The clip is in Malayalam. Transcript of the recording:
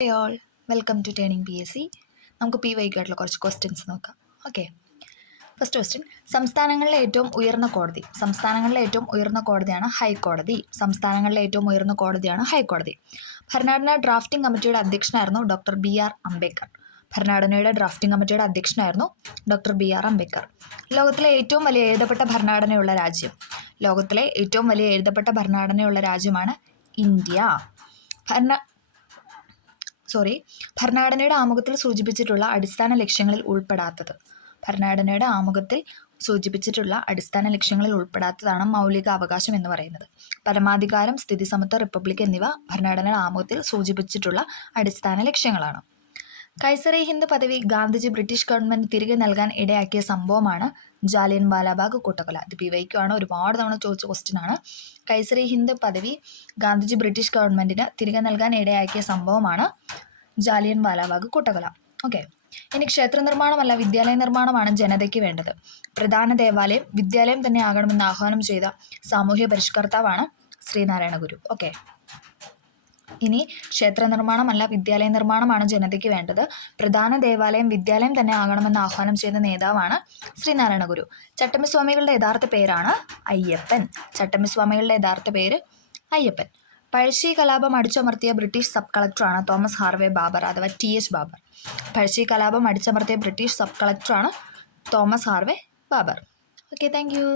Hey all, welcome to Training PSC. നമുക്ക് പി വൈക്കായിട്ടുള്ള കുറച്ച് ക്വസ്റ്റ്യൻസ് നോക്കാം. Okay, first question. സംസ്ഥാനങ്ങളിലെ ഏറ്റവും ഉയർന്ന കോടതിയാണ് ഹൈക്കോടതി. ഭരണഘടനാ ഡ്രാഫ്റ്റിംഗ് കമ്മിറ്റിയുടെ അധ്യക്ഷനായിരുന്നു ഡോക്ടർ ബി ആർ അംബേദ്കർ. ലോകത്തിലെ ഏറ്റവും വലിയ എഴുതപ്പെട്ട ഭരണഘടനയുള്ള രാജ്യമാണ് ഇന്ത്യ. ഭരണഘടനയുടെ ആമുഖത്തിൽ സൂചിപ്പിച്ചിട്ടുള്ള അടിസ്ഥാന ലക്ഷ്യങ്ങളിൽ ഉൾപ്പെടാത്തതാണ് മൗലിക അവകാശം എന്ന് പറയുന്നത്. പരമാധികാരം, സ്ഥിതിസമത്വം, റിപ്പബ്ലിക് എന്നിവ ഭരണഘടനയുടെ ആമുഖത്തിൽ സൂചിപ്പിച്ചിട്ടുള്ള അടിസ്ഥാന ലക്ഷ്യങ്ങളാണ്. കൈസർ-ഇ-ഹിന്ദ് പദവി ഗാന്ധിജി ബ്രിട്ടീഷ് ഗവൺമെന്റ് തിരികെ നൽകാൻ ഇടയാക്കിയ സംഭവമാണ് ജാലിയൻ വാലാബാഗ് കൂട്ടക്കൊല. ഇത് PYQ ആണ്, ഒരുപാട് തവണ ചോദിച്ച ക്വസ്റ്റ്യൻ ആണ്. കൈസർ-ഇ-ഹിന്ദ് പദവി ഗാന്ധിജി ബ്രിട്ടീഷ് ഗവൺമെന്റിന് തിരികെ നൽകാൻ ഇടയാക്കിയ സംഭവമാണ് ജാലിയൻ വാലാബാഗ് കൂട്ടക്കൊല. ഓക്കെ, ഇനി ക്ഷേത്ര നിർമ്മാണമല്ല വിദ്യാലയ നിർമ്മാണമാണ് ജനതയ്ക്ക് വേണ്ടത്. പ്രധാന ദേവാലയം വിദ്യാലയം തന്നെ ആകണമെന്ന് ആഹ്വാനം ചെയ്ത സാമൂഹ്യ പരിഷ്കർത്താവാണ് ശ്രീനാരായണ ഗുരു. ഓക്കെ, ഇനി ക്ഷേത്ര നിർമ്മാണമല്ല വിദ്യാലയ നിർമ്മാണമാണ് ജനതയ്ക്ക് വേണ്ടത്. പ്രധാന ദേവാലയം വിദ്യാലയം തന്നെ ആകണമെന്ന് ആഹ്വാനം ചെയ്ത നേതാവാണ് ശ്രീനാരായണ ഗുരു. ചട്ടമ്പിസ്വാമികളുടെ യഥാർത്ഥ പേരാണ് അയ്യപ്പൻ. പഴശ്ശി കലാപം അടിച്ചമർത്തിയ ബ്രിട്ടീഷ് സബ് കളക്ടറാണ് തോമസ് ഹാർവേ ബാബർ അഥവാ TH Baber. Okay, thank U.